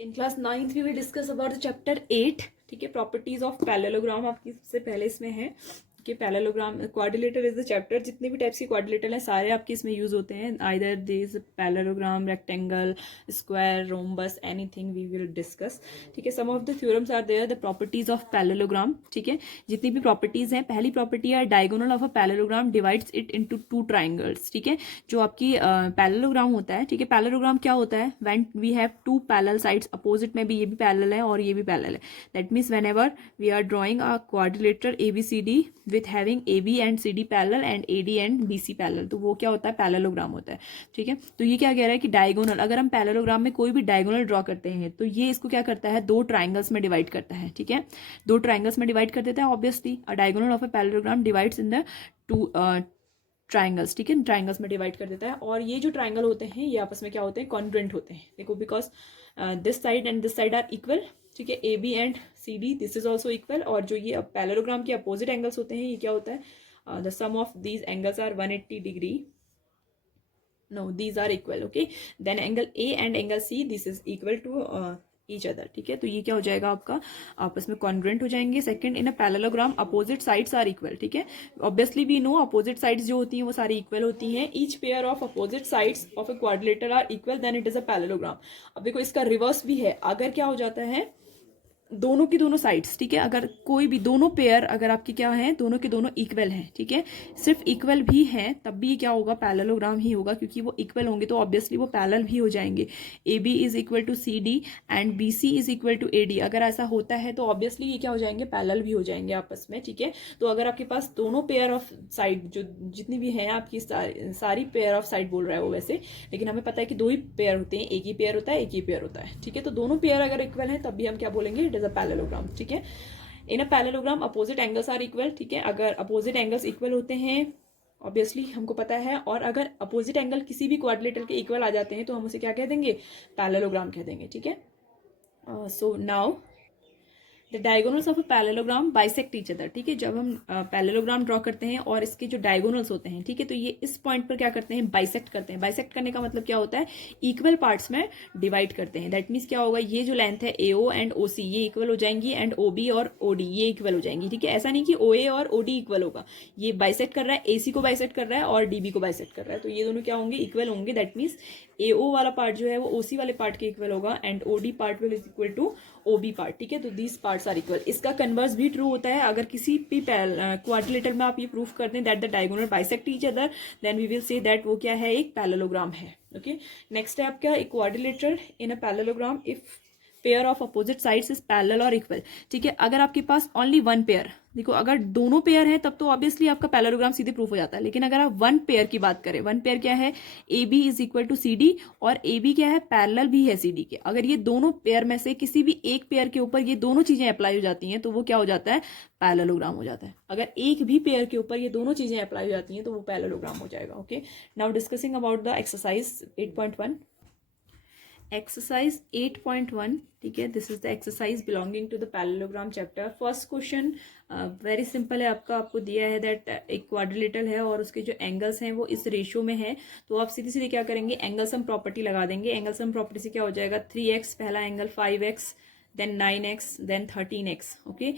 In class 9th we will discuss about the chapter 8, ठीक है, properties of parallelogram आपकी सबसे पहले इसमें है कि parallelogram quadrilateral is the chapter. जितने भी टाइप्स की क्वाड्रिलेटर हैं सारे आपके इसमें यूज होते हैं, either this parallelogram, rectangle, square, rhombus, anything we will discuss, ठीक है। Some of the theorems are there, the properties of parallelogram, ठीक है। जितनी भी प्रॉपर्टीज हैं, पहली प्रॉपर्टी है diagonal of a parallelogram divides it into two triangles, ठीक है। जो आपकी पैरेललोग्राम होता है, ठीक है, पैरेललोग्राम क्या होता है, when we have two parallel sides, opposite में भी ये भी पैरेलल है और ये भी पैरेलल है, that means whenever we are drawing a quadrilateral ABCD with having AB and CD parallel and AD and BC parallel, तो वो क्या होता है, पैरेललोग्राम होता है, ठीक है। तो ये क्या कह रहा है कि डायगोनल, अगर हम पैरेललोग्राम में कोई भी डायगोनल ड्रॉ करते हैं तो ये इसको क्या करता है, दो ट्राइंगल्स में डिवाइड करता है, ठीक है, दो ट्राइंगल्स में डिवाइड कर देता है। Obviously a diagonal of a parallelogram divides in the two triangles, ठीक है, ट्राइंगल्स में डिवाइड कर देता है। और ये जो ट्राइंगल होते हैं ये आपस में क्या होते हैं, कॉन्ग्रुएंट होते हैं, देखो, because this side and this side are equal, ठीक है, AB and CD this is also equal. और जो ये पैरेललोग्राम के अपोजिट एंगल्स होते हैं ये क्या होता है, the sum of these angles are 180 degree, no these are equal, okay. Then angle A and angle C this is equal to each other, ठीक है। तो ये क्या हो जाएगा आपका, आपस में कॉन्ग्रुएंट हो जाएंगे। Second, in a parallelogram opposite sides are equal, ठीक है। Obviously we know opposite sides जो होती हैं वो सारी इक्वल होती हैं। Each pair of opposite sides of a quadrilateral are equal, then it is a parallelogram. अब देखो इसका रिवर्स भी है, अगर क्या हो जाता है, दोनों की दोनों साइड्स, ठीक है, अगर कोई भी दोनों पेयर अगर आपकी क्या है, दोनों के दोनों इक्वल हैं, ठीक है, सिर्फ इक्वल भी हैं तब भी क्या होगा, पैरेललोग्राम ही होगा, क्योंकि वो इक्वल होंगे तो ऑब्वियसली वो पैरेलल भी हो जाएंगे। AB is equal to CD and BC is equal to AD, अगर ऐसा होता है तो ऑब्वियसली ये क्या हो जाएंगे, पैरेलल भी हो जाएंगे आपस में, ठीक है। तो अगर आपके पास दोनों पेयर ऑफ साइड जो जितनी भी हैं आपकी सारी पेयर ऑफ साइड बोल रहा है वो वैसे, लेकिन हमें पता है कि दो ही पेयर होते हैं, एक ही पेयर होता है, एक ही पेयर होता है, ठीक है। तो दोनों पेयर अगर इक्वल है तब भी हम क्या बोलेंगे, इट इज अ पैरेललोग्राम, ठीक है। In a parallelogram opposite angles are equal, ठीक है, अगर अपोजिट एंगल्स इक्वल होते हैं ऑब्वियसली हमको पता है, और अगर अपोजिट एंगल किसी भी क्वाड्रिलेटर के इक्वल आ जाते हैं तो हम उसे क्या कह देंगे, पैरेललोग्राम कह देंगे, ठीक है। So now the diagonals of a parallelogram bisect each other, ठीक है। जब हम पैरेललोग्राम ड्रॉ करते हैं और इसके जो डायगोनल्स होते हैं, ठीक है, तो ये इस पॉइंट पर क्या करते हैं, बाइसेक्ट करते हैं। बाइसेक्ट करने का मतलब क्या होता है, इक्वल पार्ट्स में डिवाइड करते हैं। दैट मीन्स क्या होगा, ये जो लेंथ है AO एंड OC ये इक्वल हो जाएंगी, एंड OB और OD ये इक्वल हो जाएंगी, ठीक है। ऐसा नहीं कि OA और OD इक्वल होगा, ये बाइसेक्ट कर रहा है, AC को बाइसेक्ट कर रहा है और DB को बाइसेक्ट कर रहा है, तो ये दोनों क्या होंगे, इक्वल होंगे। दैट मीन्स AO वाला पार्ट जो है वो OC वाले पार्ट के इक्वल होगा and OD part will is equal to OB part, ठीक है। तो दीज पार्ट्स आर इक्वल। इसका कन्वर्स भी ट्रू होता है, अगर किसी भी क्वाड्रिलेटर में आप ये प्रूफ कर दें that the diagonal bisect each other, then we will say that वो क्या है, एक पैरेललोग्राम है, ओके। नेक्स्ट है आपका एक quadrilateral in a parallelogram if pair of opposite sides is parallel और इक्वल, ठीक है। अगर आपके पास ओनली वन पेयर, देखो अगर दोनों पेयर है तब तो ऑब्वियसली आपका पैरेललोग्राम सीधे प्रूफ हो जाता है, लेकिन अगर आप वन पेयर की बात करें, वन पेयर क्या है, AB is equal to CD और AB क्या है, पैरेलल भी है CD के, अगर ये दोनों पेयर में से किसी भी एक पेयर के ऊपर ये दोनों चीजें अप्लाई हो जाती हैं तो वो क्या हो जाता है, पैरेललोग्राम हो जाता है। अगर एक भी पेयर के ऊपर ये दोनों चीजें अप्लाई हो जाती हैं तो वो पैरेललोग्राम हो जाएगा, okay. Now discussing about the exercise 8.1, exercise 8.1, ठीक है, this is the exercise belonging to the parallelogram chapter. First question very simple है, आपको दिया है दैट एक क्वाड्रिलेटर है और उसके जो एंगल्स हैं वो इस रेशियो में है, तो आप सीधे सीधे क्या करेंगे, एंगल सम प्रॉपर्टी लगा देंगे। एंगल सम प्रॉपर्टी से क्या हो जाएगा, 3x पहला angle, 5x then 9x then 13x, okay.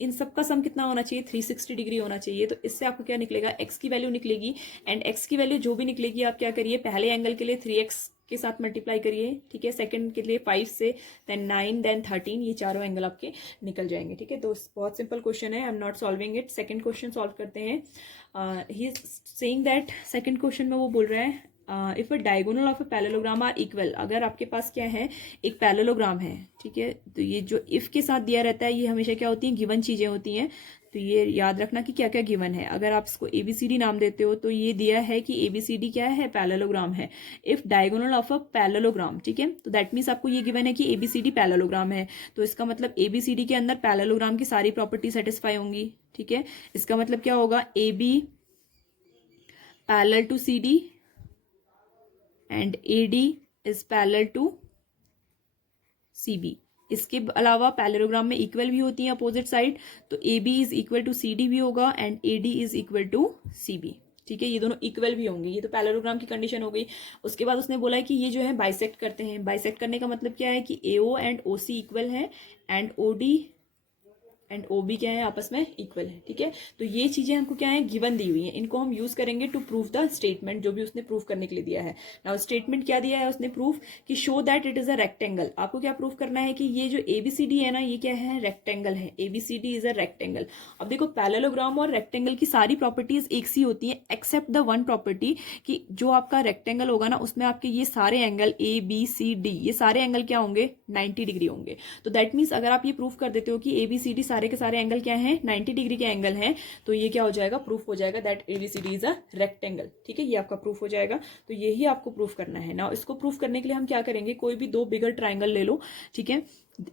इन सब का सम कितना होना चाहिए, 360 डिग्री होना चाहिए। तो इससे आपको क्या निकलेगा, x की वैल्यू निकलेगी, एंड x की वैल्यू जो भी निकलेगी आप क्या करिए, पहले एंगल के लिए 3x के साथ मल्टीप्लाई करिए, ठीक है, सेकंड के लिए 5 से, देन 9 देन 13, ये चारों एंगल आपके निकल जाएंगे, ठीक है। तो बहुत सिंपल क्वेश्चन है, I am not solving it. Second question solve करते हैं। He is saying that, second question में वो बोल रहा है if a diagonal of a parallelogram are equal, अगर आपके पास क्या है, एक पैरेललोग्राम है, ठीक है, तो ये जो इफ के साथ दिया रहता है ये हमेशा क्या होती है, गिवन चीजें होती हैं, तो ये याद रखना कि क्या क्या गिवन है। अगर आप इसको ABCD नाम देते हो तो ये दिया है कि ABCD क्या है, पैरेललोग्राम है। If diagonal of a parallelogram, ठीक है, तो दैट मीन्स आपको ये गिवन है कि ABCD पैरेललोग्राम है, तो इसका मतलब ABCD के अंदर पैरेललोग्राम की सारी प्रॉपर्टी सेटिस्फाई होंगी, ठीक है। इसका मतलब क्या होगा, AB parallel to CD and AD is parallel to CB। इसके अलावा पैरेललोग्राम में इक्वल भी होती हैं अपोजिट साइड, तो AB is equal to CD भी होगा and AD is equal to CB, ठीक है, ये दोनों इक्वल भी होंगे, ये तो पैरेललोग्राम की कंडीशन हो गई। उसके बाद उसने बोला है कि ये जो है बाइसेक्ट करते हैं। बाइसेक्ट करने का मतलब क्या है कि AO एंड OC इक्वल है एंड OD एंड OB क्या है, आपस में इक्वल है। ठीक है, तो ये चीजें हमको क्या है, गिवन दी हुई हैं, इनको हम यूज करेंगे टू प्रूव द स्टेटमेंट जो भी उसने प्रूव करने के लिए दिया है। नाउ स्टेटमेंट क्या दिया है उसने, प्रूफ कि show that it is a rectangle. आपको क्या प्रूव करना है कि ये जो ABCD है ना, ये क्या है, रेक्टेंगल है। ABCD is a rectangle. अब देखो पैरेललोग्राम और रेक्टेंगल की सारी प्रॉपर्टीज एक सी होती है एक्सेप्ट द वन प्रॉपर्टी कि जो आपका रेक्टेंगल होगा ना, उसमें आपके ये सारे एंगल ABCD, ये सारे एंगल क्या होंगे, 90 डिग्री होंगे। तो दैट मीन्स अगर आप ये प्रूफ कर देते हो कि ABCD सारे के सारे एंगल क्या हैं, 90 डिग्री के एंगल हैं, तो ये क्या हो जाएगा, प्रूफ हो जाएगा that ABCD is a rectangle. ठीक है, ये आपका प्रूफ हो जाएगा। तो यही आपको प्रूफ करना है ना। इसको प्रूफ करने के लिए हम क्या करेंगे, कोई भी दो बिगर ट्राइंगल ले लो। ठीक है,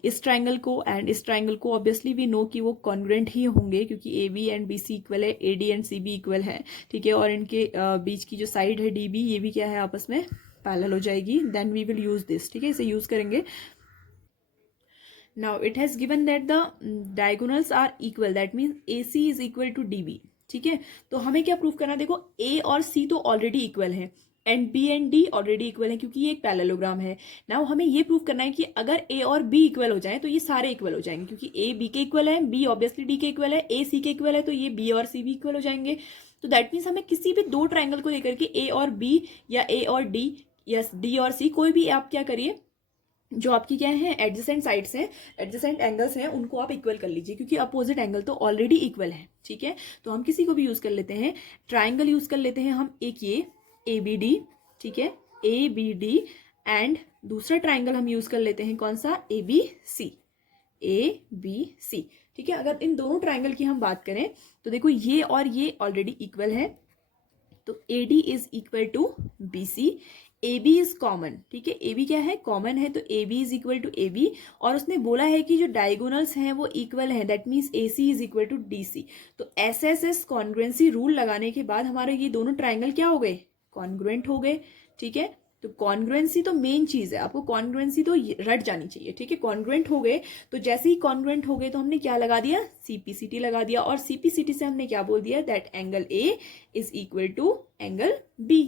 इस ट्राइंगल को एंड इस ट्राइंगल को ऑब्वियसली वी नो कि वो कॉन्ग्रुएंट ही होंगे क्योंकि AB एंड BC इक्वल है, AD एंड CB इक्वल है। ठीक है, और इनके बीच की जो साइड है DB, ये भी क्या है, आपस में पैरेलल हो जाएगी। Then we will use this. ठीक है, इसे यूज करेंगे। Now it has given that the diagonals are equal, that means AC is equal to DB। ठीक है, तो हमें क्या प्रूफ करना है, देखो A और C तो ऑलरेडी इक्वल है and B and D already equal है क्योंकि ये एक पैरेललोग्राम है। नाउ हमें ये प्रूफ करना है कि अगर A और B इक्वल हो जाए तो ये सारे इक्वल हो जाएंगे क्योंकि A B के इक्वल है, B ऑब्वियसली D के इक्वल है, A C के इक्वल है, तो ये B और C भी इक्वल हो जाएंगे। तो दैट मीन्स हमें किसी भी दो ट्राइंगल को लेकर के A और B या A और D या D और C कोई भी आप क्या करिए, जो आपकी क्या है एडजेसेंट साइड्स हैं, एडजेसेंट एंगल्स हैं, उनको आप इक्वल कर लीजिए क्योंकि अपोजिट एंगल तो ऑलरेडी इक्वल है। ठीक है, तो हम किसी को भी यूज कर लेते हैं, ट्राइंगल यूज कर लेते हैं हम, एक ये ABD। ठीक है, ABD एंड दूसरा ट्राइंगल हम यूज कर लेते हैं कौन सा, ABC। ABC। ठीक है, अगर इन दोनों ट्राइंगल की हम बात करें तो देखो ये और ये ऑलरेडी इक्वल है, तो AD is equal to BC। AB is common. ठीक है, AB क्या है, कॉमन है, तो AB is equal to AB। और उसने बोला है कि जो डायगोनल्स हैं वो इक्वल हैं, that means AC is equal to DC। तो SSS कॉन्ग्रुएंसी रूल लगाने के बाद हमारे ये दोनों ट्राइंगल क्या हो गए, कॉन्ग्रुएंट हो गए। ठीक है, तो कॉन्ग्रुएंसी तो मेन चीज है, आपको कॉन्ग्रुएंसी तो रट जानी चाहिए। ठीक है, कॉन्ग्रुएंट हो गए, तो जैसे ही कॉन्ग्रुएंट हो गए तो हमने क्या लगा दिया, CPCT लगा दिया। और CPCT से हमने क्या बोल दिया, that angle A is equal to angle B।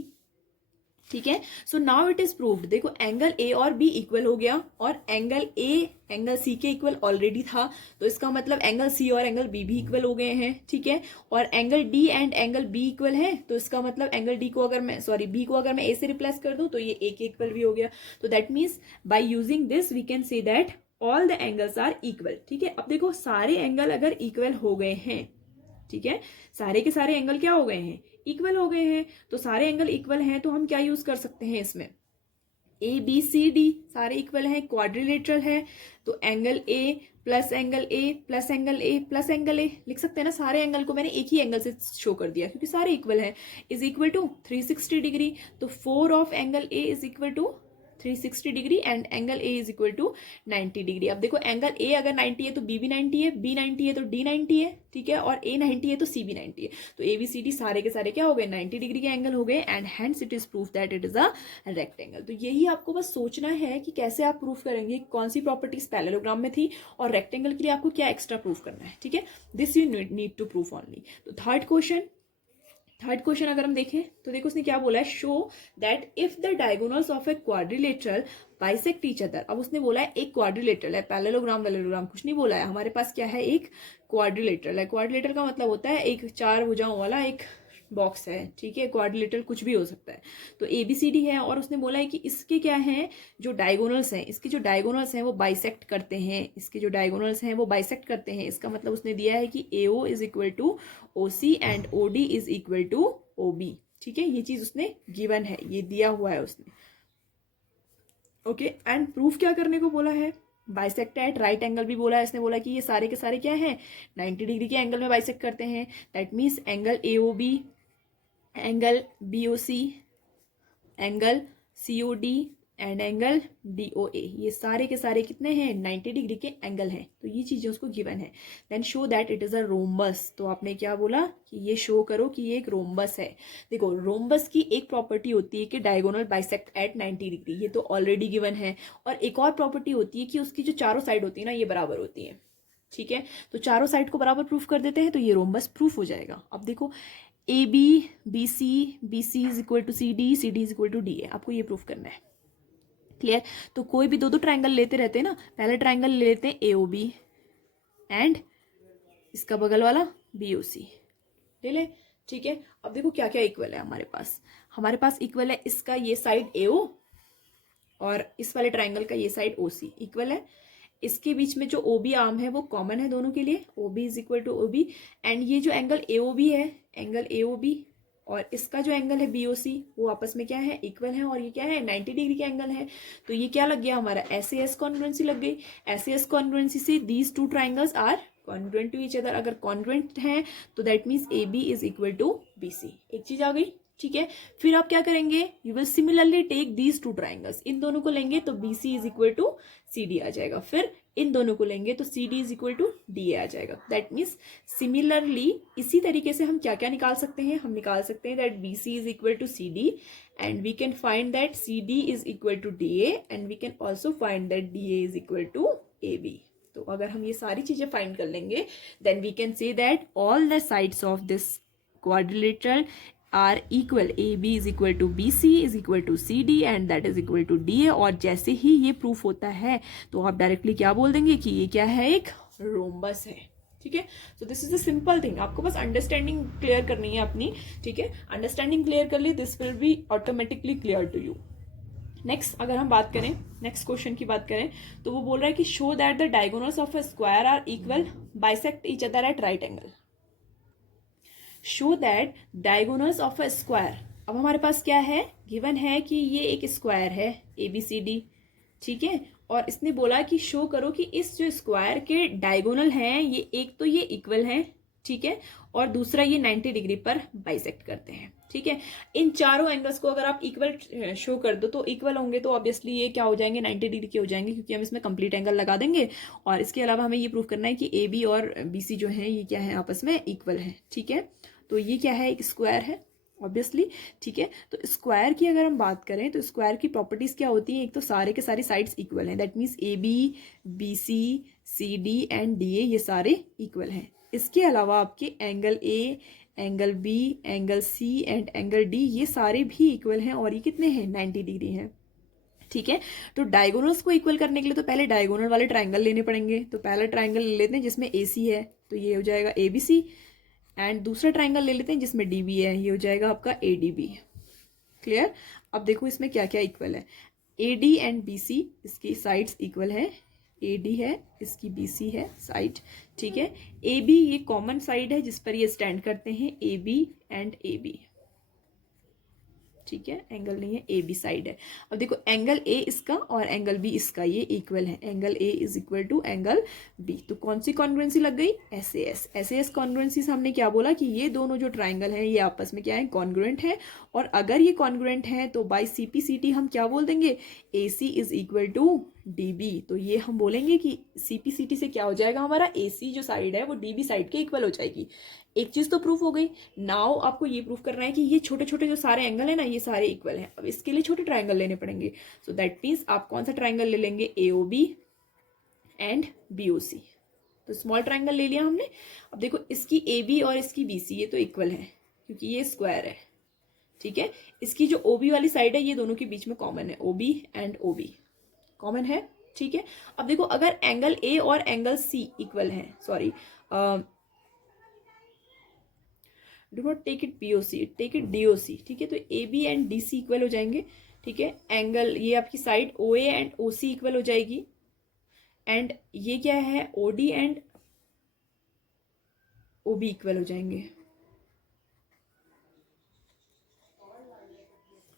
ठीक है, so now it is proved. देखो एंगल A और B इक्वल हो गया और एंगल A एंगल C के इक्वल ऑलरेडी था, तो इसका मतलब एंगल C और एंगल B भी इक्वल हो गए हैं। ठीक है, और angle D and angle B equal है, तो इसका मतलब एंगल D को अगर मैं B को अगर मैं A से रिप्लेस कर दूं तो ये A के इक्वल भी हो गया। तो that means by using this we can say that all the angles are equal. ठीक है, अब देखो सारे एंगल अगर इक्वल हो गए हैं, ठीक है, सारे के सारे एंगल क्या हो गए हैं, इक्वल हो गए हैं, तो सारे एंगल इक्वल हैं, तो हम क्या यूज कर सकते हैं इसमें, ABCD सारे इक्वल हैं, क्वाड्रिलेटरल है, तो angle A plus angle A plus angle A plus angle A लिख सकते हैं ना। सारे एंगल को मैंने एक ही एंगल से शो कर दिया क्योंकि सारे इक्वल हैं, इज इक्वल टू 360 डिग्री। तो 4 of angle A is equal to 360 degree and angle A is equal to 90 degree. अब देखो एंगल A अगर 90 है तो B भी 90 है, B 90 है तो D 90 है। ठीक है, और A 90 है तो C भी 90 है, तो ABCD सारे के सारे क्या हो गए, 90 डिग्री के एंगल हो गए and hence it is proof that it is a rectangle. तो यही आपको बस सोचना है कि कैसे आप प्रूफ करेंगे, कौन सी प्रॉपर्टीज पैरेललोग्राम में थी और रेक्टेंगल के लिए आपको क्या एक्स्ट्रा प्रूफ करना है। ठीक है, this you need to proof only. तो थर्ड क्वेश्चन अगर हम देखें तो देखो उसने क्या बोला है, show that if the diagonals of a quadrilateral bisect each other. अब उसने बोला है एक क्वाड्रिलेटरल है, पैरेललोग्राम कुछ नहीं बोला है, हमारे पास क्या है, एक क्वाड्रिलेटरल है। क्वाड्रिलेटरल का मतलब होता है एक चार भुजाओं वाला एक बॉक्स है। ठीक है, क्वाड्रिलेटरल कुछ भी हो सकता है। तो ABCD है और उसने बोला है कि इसके क्या है, जो डायगोनल्स हैं, इसके जो डायगोनल्स हैं वो बाइसेक्ट करते हैं, इसके जो डायगोनल्स हैं वो बाइसेक्ट करते हैं। इसका मतलब उसने दिया है कि AO is equal to OC and OD is equal to OB। ठीक है, ये चीज उसने गिवन है, ये दिया हुआ है उसने। ओके, एंड प्रूफ क्या करने को बोला है, बाइसेक्ट एट राइट एंगल भी बोला है। इसने बोला कि ये सारे के सारे क्या हैं, 90 डिग्री के एंगल में बाइसेक्ट करते हैं। That means angle AOB, angle BOC, angle COD and angle DOA, ये सारे के सारे कितने हैं, 90 डिग्री के एंगल हैं। तो ये चीजें उसको गिवन है। Then show that it is a rhombus. तो आपने क्या बोला कि ये शो करो कि ये एक रोम्बस है। देखो रोम्बस की एक प्रॉपर्टी होती है कि डायगोनल बाइसेक्ट एट 90 डिग्री, ये तो ऑलरेडी गिवन है। और एक और प्रॉपर्टी होती है कि उसकी जो चारों साइड होती है ना, ये बराबर होती है। ठीक है, तो चारों साइड को बराबर प्रूफ कर देते हैं तो ये रोम्बस प्रूफ हो जाएगा। अब देखो A B, B C is equal to C D is equal to D A, आपको ये प्रूफ करना है। क्लियर? तो कोई भी दो दो ट्राइंगल लेते रहते हैं ना, पहले ट्राइंगल ले लेते हैं ए ओ बी एंड इसका बगल वाला बी ओ सी ले ले, ठीक है। अब देखो क्या क्या इक्वल है हमारे पास इक्वल है इसका ये साइड ए ओ और इस वाले ट्राइंगल का ये साइड ओ सी इक्वल है। इसके बीच में जो ओ बी आर्म है वो कॉमन है दोनों के लिए, O B is equal to O B. And ये जो एंगल ए ओ बी है, एंगल ए ओ बी और इसका जो एंगल है बी ओ सी, वो आपस में क्या है, इक्वल है। और ये क्या है, 90 डिग्री का एंगल है। तो ये क्या लग गया हमारा, एस ए एस कॉन्ग्रुएंसी लग गई। एस ए एस कॉन्ग्रुएंसी से these two triangles are congruent to each other. अगर कॉन्ग्रुएंट है तो that means A B is equal to B C. एक चीज आ गई, ठीक है। फिर आप क्या करेंगे, you will similarly take these two triangles, इन दोनों को लेंगे तो B C is equal to C D आ जाएगा। फिर इन दोनों को लेंगे तो C D is equal to D A आ जाएगा। दैट मीन्स सिमिलरली इसी तरीके से हम क्या क्या निकाल सकते हैं, हम निकाल सकते हैं that B C is equal to C D and we can find that C D is equal to D A and we can also find that D A is equal to A B. तो अगर हम ये सारी चीजें find कर लेंगे then we can say that all the sides of this quadrilateral are equal, AB is equal to BC is equal to CD and that is equal to DA। और जैसे ही ये प्रूफ होता है तो आप डायरेक्टली क्या बोल देंगे कि ये क्या है, एक रोम्बस है, ठीक है। So this is a simple thing, आपको बस अंडरस्टैंडिंग क्लियर करनी है अपनी, ठीक है। अंडरस्टैंडिंग क्लियर कर ली, this will be automatically clear to you. Next अगर हम बात करें, नेक्स्ट क्वेश्चन की बात करें तो वो बोल रहा है कि show that the diagonals of a square are equal bisect each other at right angle. Show that diagonals of a square. अब हमारे पास क्या है, गिवन है कि ये एक स्क्वायर है ए बी सी डी, ठीक है। और इसने बोला कि शो करो कि इस जो स्क्वायर के डायगोनल हैं ये एक तो ये इक्वल हैं, ठीक है, और दूसरा ये 90 डिग्री पर बाइसेक्ट करते हैं, ठीक है। इन चारों एंगल्स को अगर आप इक्वल शो कर दो तो इक्वल होंगे तो ऑब्वियसली ये क्या हो जाएंगे, 90 डिग्री के हो जाएंगे क्योंकि हम इसमें कंप्लीट एंगल लगा देंगे। और इसके अलावा हमें ये प्रूव करना है कि ए बी और बी सी जो है ये क्या है, आपस में इक्वल है, ठीक है। तो ये क्या है, एक स्क्वायर है ऑब्वियसली, ठीक है। तो स्क्वायर की अगर हम बात करें तो स्क्वायर की प्रॉपर्टीज क्या होती हैं, एक तो सारे के सारे साइड्स इक्वल हैं, that means A B, B C, C D and D A ये सारे इक्वल हैं। इसके अलावा आपके angle A, angle B, angle C and angle D ये सारे भी इक्वल हैं और ये कितने हैं, 90 डिग्री हैं, ठीक है। तो डायगोनल्स को इक्वल करने के लिए तो पहले डायगोनल वाले ट्राइंगल लेने पड़ेंगे। तो पहला ट्राइंगल ले लेते हैं जिसमें ए सी है, तो ये हो जाएगा ए बी सी। एंड दूसरा ट्राइंगल ले लेते हैं जिसमें डी बी है, ये हो जाएगा आपका ए डी बी। क्लियर? अब देखो इसमें क्या क्या इक्वल है, A D and B C इसकी साइड्स इक्वल है, ए डी है इसकी बी सी है साइड, ठीक है। ए बी ये कॉमन साइड है जिस पर ये स्टैंड करते हैं, A B and A B, ठीक है। एंगल नहीं है, ए बी साइड है। अब देखो एंगल ए इसका और एंगल बी इसका ये इक्वल है, angle A is equal to angle B. तो कौन सी कॉन्ग्रुएंसी लग गई, S A S. S A S congruency से हमने क्या बोला कि ये दोनों जो ट्राइंगल हैं ये आपस में क्या है, कॉन्ग्रुएंट है। और अगर ये कॉन्ग्रुएंट है तो by C P C T हम क्या बोल देंगे, A C is equal to D B. तो ये हम बोलेंगे कि सी पी सी टी से क्या हो जाएगा, हमारा ए सी जो साइड है वो डी बी साइड के इक्वल हो जाएगी। एक चीज तो प्रूफ हो गई। नाउ आपको ये प्रूफ करना है कि ये छोटे छोटे जो सारे एंगल है ना ये सारे इक्वल हैं। अब इसके लिए छोटे ट्राइंगल लेने पड़ेंगे। सो दैट मीन्स आप कौन सा ट्राइंगल ले लेंगे, A O B and B O C. तो स्मॉल ट्राइंगल ले लिया हमने। अब देखो इसकी ए बी और इसकी बी सी ये तो इक्वल है क्योंकि ये स्क्वायर है, ठीक है। इसकी जो ओ बी वाली साइड है ये दोनों के बीच में कॉमन है, O B and O B common है, ठीक है। अब देखो अगर एंगल ए और एंगल सी इक्वल है, sorry do not take it B O C, take it D O C, ठीक है। तो A B and D C equal हो जाएंगे, ठीक है। एंगल ये आपकी side O A and O C equal हो जाएगी। एंड ये क्या है, O D and O B equal हो जाएंगे,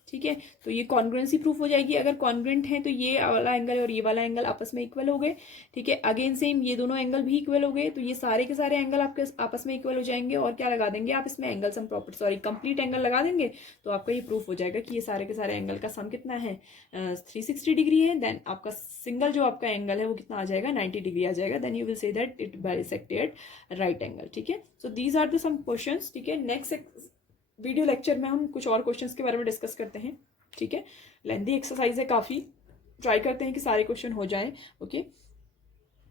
ठीक है। तो ये कॉन्ग्रुएंसी प्रूफ हो जाएगी। अगर कॉन्ग्रुएंट है तो ये वाला एंगल और ये वाला एंगल आपस में इक्वल हो गए, ठीक है। अगेन सेम ये दोनों एंगल भी इक्वल हो गए, तो ये सारे के सारे एंगल आपके आपस में इक्वल हो जाएंगे। और क्या लगा देंगे आप इसमें, angle sum property, sorry complete angle लगा देंगे। तो आपका ये प्रूफ हो जाएगा कि ये सारे के सारे एंगल का सम कितना है, 360 डिग्री है। देन आपका सिंगल जो आपका एंगल है वो कितना आ जाएगा, 90 डिग्री आ जाएगा। Then you will say that it bisected right angle, ठीक है। So these are the some questions, ठीक है। नेक्स्ट वीडियो लेक्चर में हम कुछ और क्वेश्चंस के बारे में डिस्कस करते हैं, ठीक है। लेंथी एक्सरसाइज है काफ़ी, ट्राई करते हैं कि सारे क्वेश्चन हो जाएं, okay.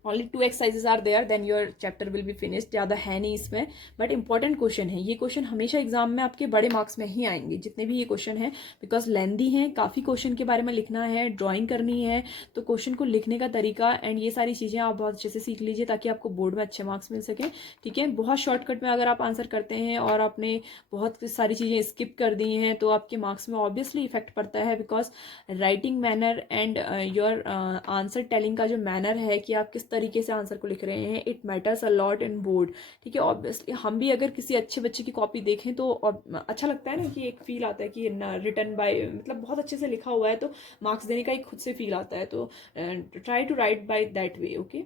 Only 2 exercises are there, then your chapter will be finished. ज़्यादा है नहीं इसमें, बट इंपॉर्टेंट क्वेश्चन है ये। क्वेश्चन हमेशा एग्जाम में आपके बड़े मार्क्स में ही आएंगे जितने भी ये क्वेश्चन है, बिकॉज लेंदी हैं, काफ़ी क्वेश्चन के बारे में लिखना है, ड्राइंग करनी है, तो क्वेश्चन को लिखने का तरीका एंड ये सारी चीज़ें आप बहुत अच्छे से सीख लीजिए ताकि आपको बोर्ड में अच्छे मार्क्स मिल सकें। ठीक है, बहुत शॉर्टकट में अगर आप आंसर करते हैं और आपने बहुत सारी चीज़ें स्किप कर दी हैं तो आपके मार्क्स में ऑब्वियसली इफेक्ट पड़ता है, because writing manner and your answer telling का जो मैनर है कि आप किस तरीके से आंसर को लिख रहे हैं, it matters a lot in board. ठीक है, ऑब्वियसली हम भी अगर किसी अच्छे बच्चे की कॉपी देखें तो अच्छा लगता है ना, कि एक फील आता है कि रिटन बाय, मतलब बहुत अच्छे से लिखा हुआ है, तो मार्क्स देने का एक खुद से फील आता है। तो try to write by that way. Okay.